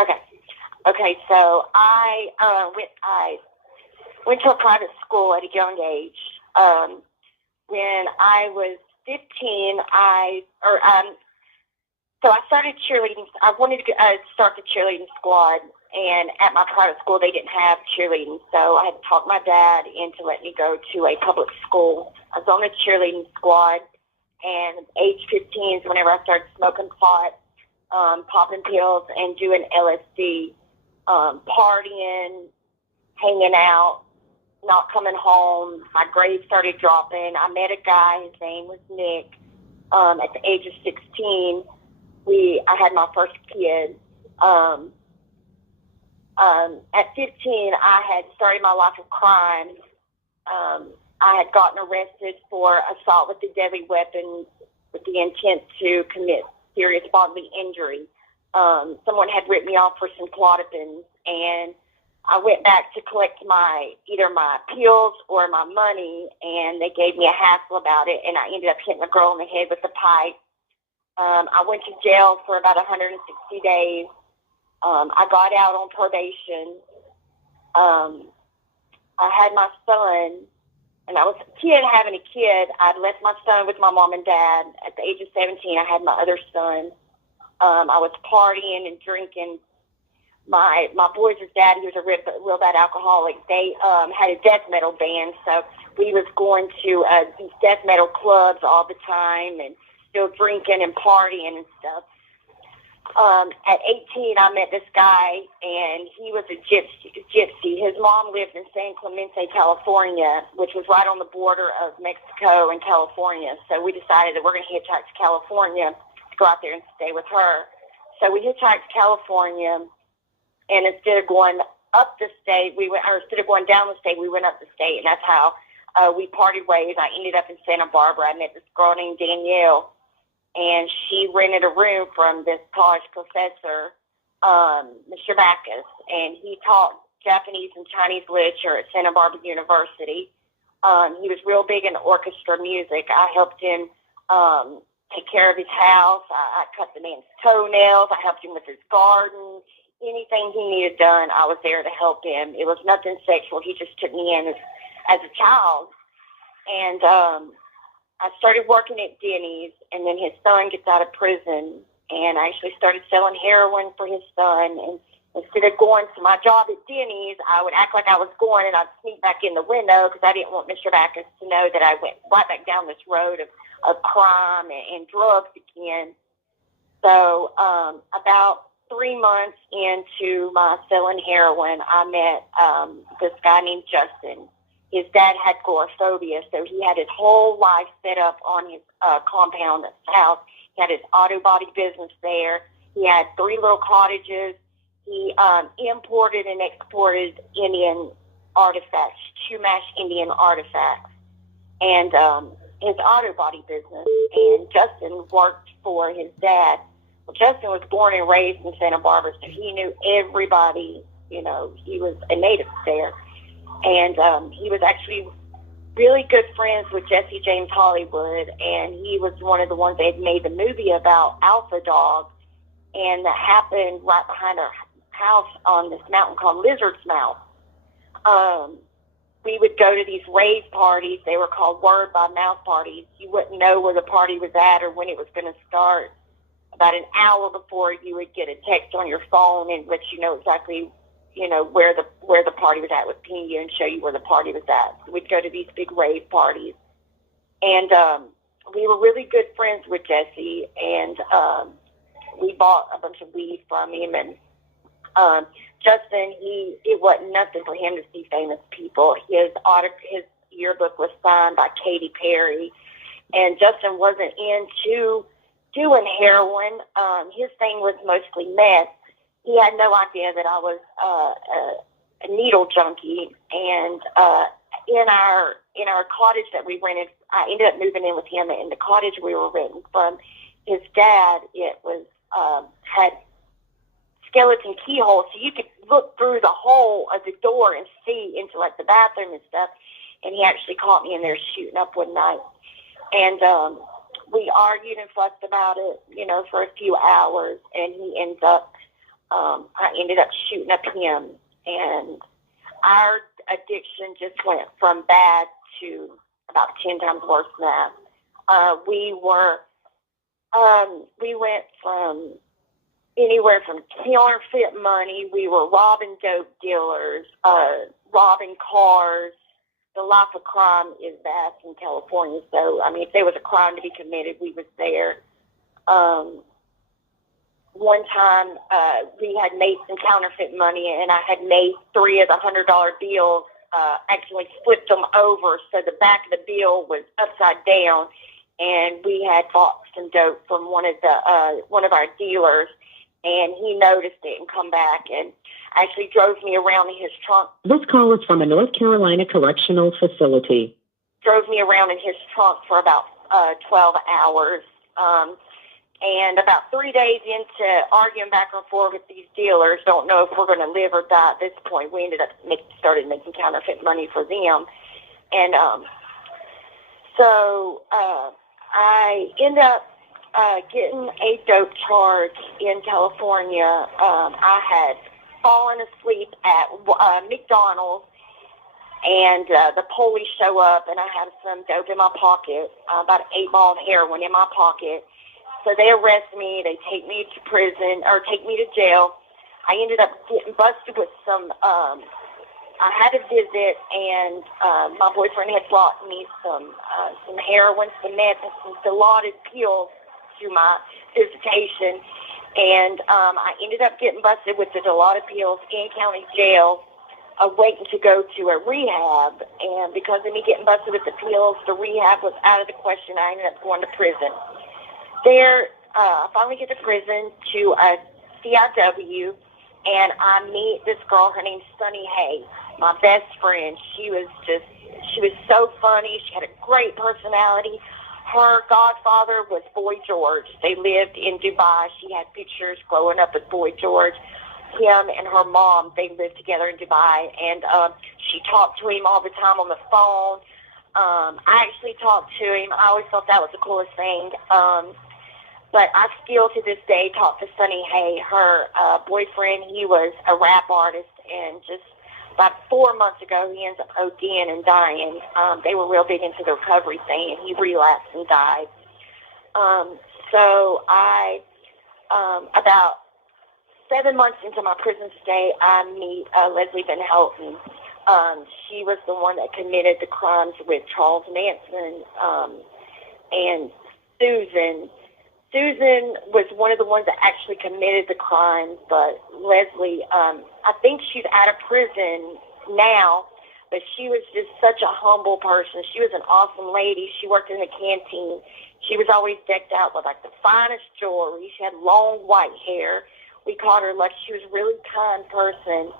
Okay. Okay, so I went to a private school at a young age. When I was 15, so I started cheerleading. I wanted to start the cheerleading squad, and at my private school they didn't have cheerleading, so I had to talk my dad into letting me go to a public school. I was on the cheerleading squad, and age 15 is whenever I started smoking pot, popping pills, and doing LSD, partying, hanging out, not coming home. My grades started dropping. I met a guy. His name was Nick. At the age of 16, I had my first kid. At 15, I had started my life of crime. I had gotten arrested for assault with a deadly weapon with the intent to commit serious bodily injury. Someone had ripped me off for some clozapines, and I went back to collect either my pills or my money, and they gave me a hassle about it, and I ended up hitting a girl in the head with a pipe. I went to jail for about 160 days. I got out on probation. I had my son, and I was a kid having a kid. I'd left my son with my mom and dad. At the age of 17, I had my other son. I was partying and drinking. My boys' dad, he was a real bad alcoholic. They had a death metal band, so we was going to these death metal clubs all the time and still drinking and partying and stuff. At 18, I met this guy, and he was a gypsy. His mom lived in San Clemente, California, which was right on the border of Mexico and California. So we decided that we're going to hitchhike to California to go out there and stay with her. So we hitchhiked to California. And instead of going up the state, instead of going down the state, we went up the state, and that's how we parted ways. I ended up in Santa Barbara. I met this girl named Danielle, and she rented a room from this college professor, Mr. Backus, and he taught Japanese and Chinese literature at Santa Barbara University. He was real big in orchestra music. I helped him take care of his house. I cut the man's toenails. I helped him with his garden. Anything he needed done, I was there to help him. It was nothing sexual. He just took me in as a child. And I started working at Denny's, and then his son gets out of prison, and I actually started selling heroin for his son. And instead of going to my job at Denny's, I would act like I was going, and I'd sneak back in the window because I didn't want Mr. Backus to know that I went right back down this road of crime and drugs again. So about 3 months into my selling heroin, I met this guy named Justin. His dad had agoraphobia, so he had his whole life set up on his compound at his house. He had his auto body business there. He had 3 little cottages. He imported and exported Indian artifacts, Chumash Indian artifacts, and his auto body business. And Justin worked for his dad. Justin was born and raised in Santa Barbara, so he knew everybody. You know, he was a native there. And he was actually really good friends with Jesse James Hollywood, and he was one of the ones that had made the movie about Alpha Dog, and that happened right behind our house on this mountain called Lizard's Mouth. We would go to these rave parties. They were called word by mouth parties. You wouldn't know where the party was at or when it was going to start. About an hour before, you would get a text on your phone and let you know exactly, you know, where the party was at, would ping you and show you where the party was at. So we'd go to these big rave parties. And we were really good friends with Jesse, and we bought a bunch of weed from him. And Justin, it wasn't nothing for him to see famous people. His yearbook was signed by Katy Perry, and Justin wasn't into doing heroin. His thing was mostly meth. He had no idea that I was a needle junkie. And in our cottage that we rented, I ended up moving in with him. In the cottage we were renting from his dad, it was had skeleton keyholes, so you could look through the hole of the door and see into like the bathroom and stuff. And he actually caught me in there shooting up one night. And we argued and fussed about it, you know, for a few hours, and he ends up I ended up shooting up him, and our addiction just went from bad to about 10 times worse than that. We went from anywhere from counterfeit money. We were robbing dope dealers, robbing cars. The life of crime is vast in California. So, I mean, if there was a crime to be committed, we was there. One time, we had made some counterfeit money, and I had made 3 of the $100 bills, actually flipped them over so the back of the bill was upside down, and we had bought some dope from one of our dealers, and he noticed it and come back and actually drove me around in his trunk. This call is from a North Carolina correctional facility. Drove me around in his trunk for about 12 hours. And about 3 days into arguing back and forth with these dealers, don't know if we're going to live or die at this point, we ended up started making counterfeit money for them. And so I ended up getting a dope charge in California. I had fallen asleep at McDonald's, and the police show up, and I had some dope in my pocket, about 8 ball of heroin in my pocket. So they arrest me, they take me to prison, or take me to jail. I ended up getting busted with some, I had a visit, and my boyfriend had brought me some heroin, some meth, and some Dilaudid pills through my visitation. And I ended up getting busted with the Dilaudid pills in county jail, waiting to go to a rehab. And because of me getting busted with the pills, the rehab was out of the question. I ended up going to prison. There, I finally get to prison to a CIW, and I meet this girl. Her name's Sunny Hay, my best friend. She was so funny. She had a great personality. Her godfather was Boy George. They lived in Dubai. She had pictures growing up with Boy George. Him and her mom, they lived together in Dubai, and she talked to him all the time on the phone. I actually talked to him. I always thought that was the coolest thing. But I still, to this day, talk to Sunny Hay. Her boyfriend, he was a rap artist, and just about 4 months ago, he ends up ODing and dying. They were real big into the recovery thing, and he relapsed and died. So about 7 months into my prison stay, I meet Leslie Van Helton. She was the one that committed the crimes with Charles Manson and Susan. Susan was one of the ones that actually committed the crime, but Leslie, I think she's out of prison now, but she was just such a humble person. She was an awesome lady. She worked in the canteen. She was always decked out with, like, the finest jewelry. She had long white hair. We called her lucky. She was a really kind person.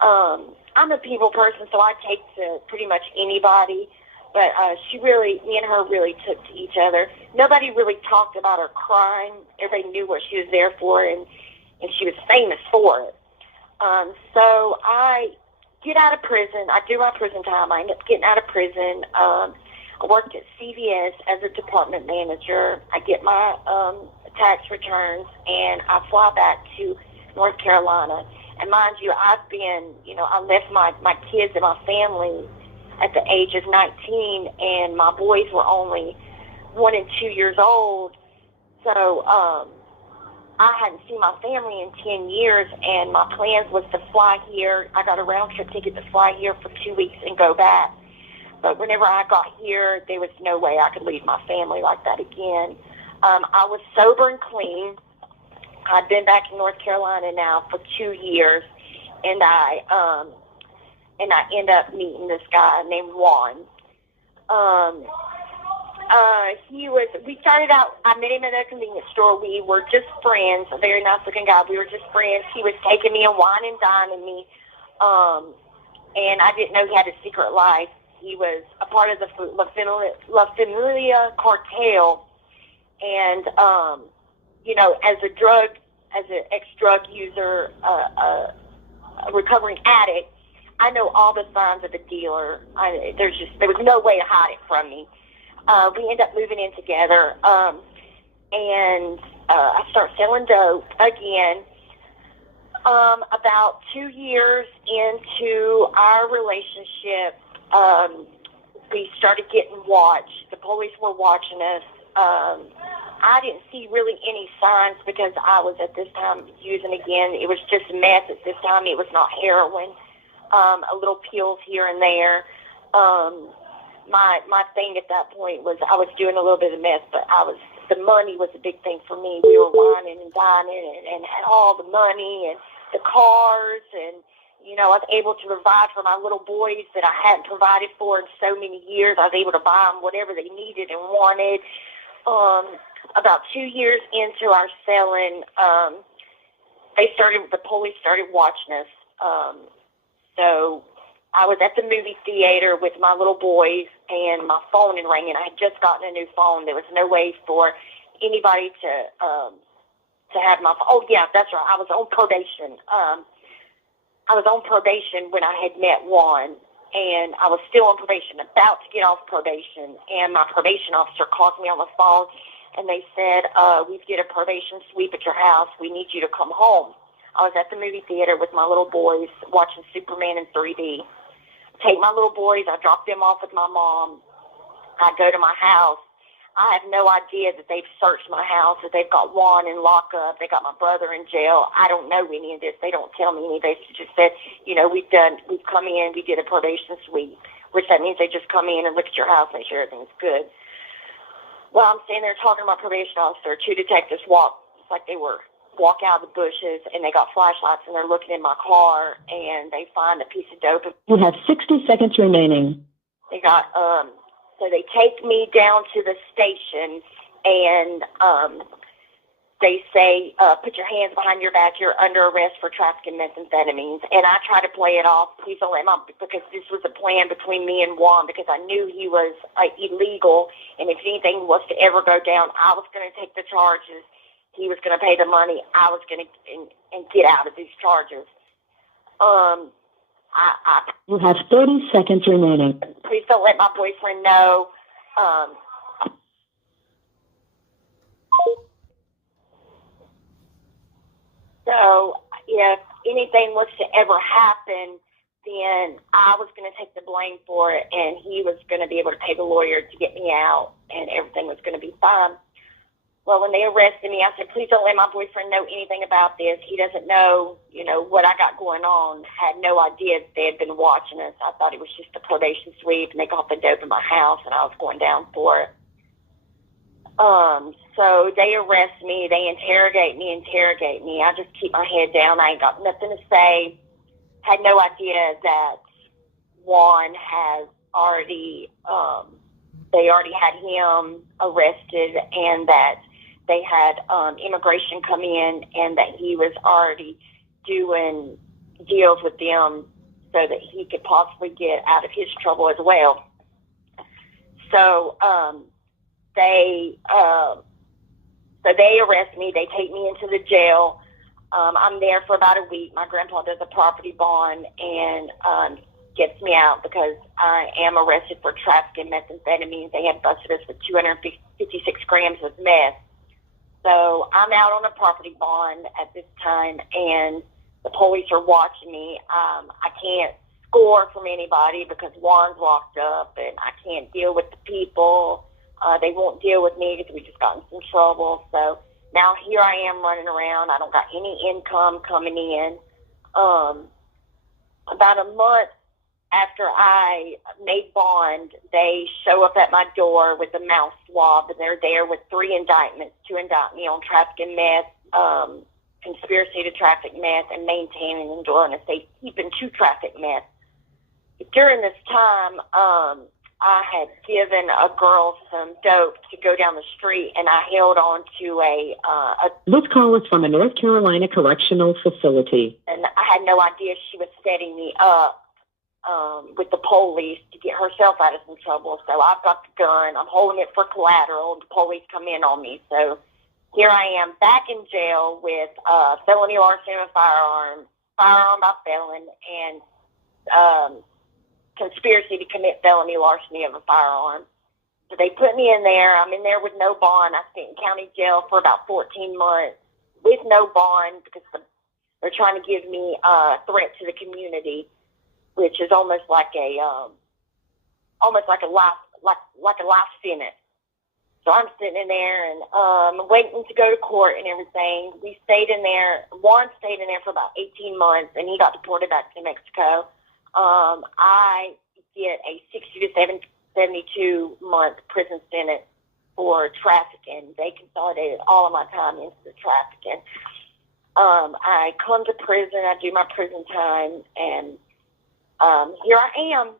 I'm a people person, so I take to pretty much anybody. But me and her really took to each other. Nobody really talked about her crime. Everybody knew what she was there for, and she was famous for it. So I get out of prison. I do my prison time. I end up getting out of prison. I worked at CVS as a department manager. I get my tax returns, and I fly back to North Carolina. And mind you, I left my kids and my family at the age of 19, and my boys were only 1 and 2 years old. So I hadn't seen my family in 10 years, and my plans was to fly here. I got a round-trip ticket to fly here for 2 weeks and go back. But whenever I got here, there was no way I could leave my family like that again. I was sober and clean. I've been back in North Carolina now for 2 years, and I end up meeting this guy named Juan. We started out, I met him at a convenience store. We were just friends, a very nice looking guy. We were just friends. He was taking me and wine and dining me. And I didn't know he had a secret life. He was a part of the La Familia cartel. And, as an ex-drug user, a recovering addict, I know all the signs of a dealer. There was no way to hide it from me. We end up moving in together, and I start selling dope again. About 2 years into our relationship, we started getting watched. The police were watching us. I didn't see really any signs because I was at this time using again. It was just meth at this time. It was not heroin. A little pills here and there. My thing at that point was I was doing a little bit of meth, but the money was a big thing for me. We were whining and dining and had all the money and the cars, and I was able to provide for my little boys that I hadn't provided for in so many years. I was able to buy them whatever they needed and wanted. About 2 years into our selling, the police started watching us. So I was at the movie theater with my little boys, and my phone had rang, and I had just gotten a new phone. There was no way for anybody to have my phone. Oh, yeah, that's right. I was on probation. I was on probation when I had met Juan, and I was still on probation, about to get off probation, and my probation officer called me on the phone, and they said, we did a probation sweep at your house. We need you to come home. I was at the movie theater with my little boys watching Superman in 3D. Take my little boys, I drop them off with my mom. I go to my house. I have no idea that they've searched my house, that they've got Juan in lockup. They got my brother in jail. I don't know any of this. They don't tell me any of this. They just said, we've come in, we did a probation sweep, which that means they just come in and look at your house, make sure everything's good. Well, I'm standing there talking to my probation officer. 2 detectives walk out of the bushes, and they got flashlights, and they're looking in my car, and they find a piece of dope. You have 60 seconds remaining. They got, so they take me down to the station, and they say, put your hands behind your back. You're under arrest for trafficking methamphetamines. And I try to play it off. Please don't let him out, because this was a plan between me and Juan, because I knew he was illegal, and if anything was to ever go down, I was going to take the charges. He was going to pay the money. I was going to and get out of these charges. You have 30 seconds remaining. Please don't let my boyfriend know. So if anything was to ever happen, then I was going to take the blame for it, and he was going to be able to pay the lawyer to get me out, and everything was going to be fine. Well, when they arrested me, I said, please don't let my boyfriend know anything about this. He doesn't know, what I got going on. Had no idea that they had been watching us. I thought it was just a probation sweep, and they got the dope in my house, and I was going down for it. So they arrest me. They interrogate me. I just keep my head down. I ain't got nothing to say. Had no idea that Juan has already, they already had him arrested, and that they had immigration come in, and that he was already doing deals with them so that he could possibly get out of his trouble as well. So they arrest me. They take me into the jail. I'm there for about a week. My grandpa does a property bond and gets me out because I am arrested for trafficking methamphetamine. They had busted us with 256 grams of meth. So I'm out on a property bond at this time, and the police are watching me. I can't score from anybody because Juan's locked up, and I can't deal with the people. They won't deal with me because we just got in some trouble. So now here I am running around. I don't got any income coming in. About a month after I made bond, they show up at my door with a mouth swab, and they're there with 3 indictments to indict me on trafficking meth, conspiracy to traffic meth, and maintaining and enduring a safe keeping to traffic meth. During this time, I had given a girl some dope to go down the street, and I held on to a This call is from a North Carolina correctional facility. And I had no idea she was setting me up with the police to get herself out of some trouble. So I've got the gun. I'm holding it for collateral, and the police come in on me. So here I am back in jail with felony larceny of a firearm by felon, and conspiracy to commit felony larceny of a firearm. So they put me in there. I'm in there with no bond. I spent in county jail for about 14 months with no bond because They're trying to give me a threat to the community, which is almost like a life sentence. So I'm sitting in there and waiting to go to court and everything. Juan stayed in there for about 18 months, and he got deported back to Mexico. I get a 60 to 72-month prison sentence for trafficking. They consolidated all of my time into the trafficking. I come to prison, I do my prison time, and here I am.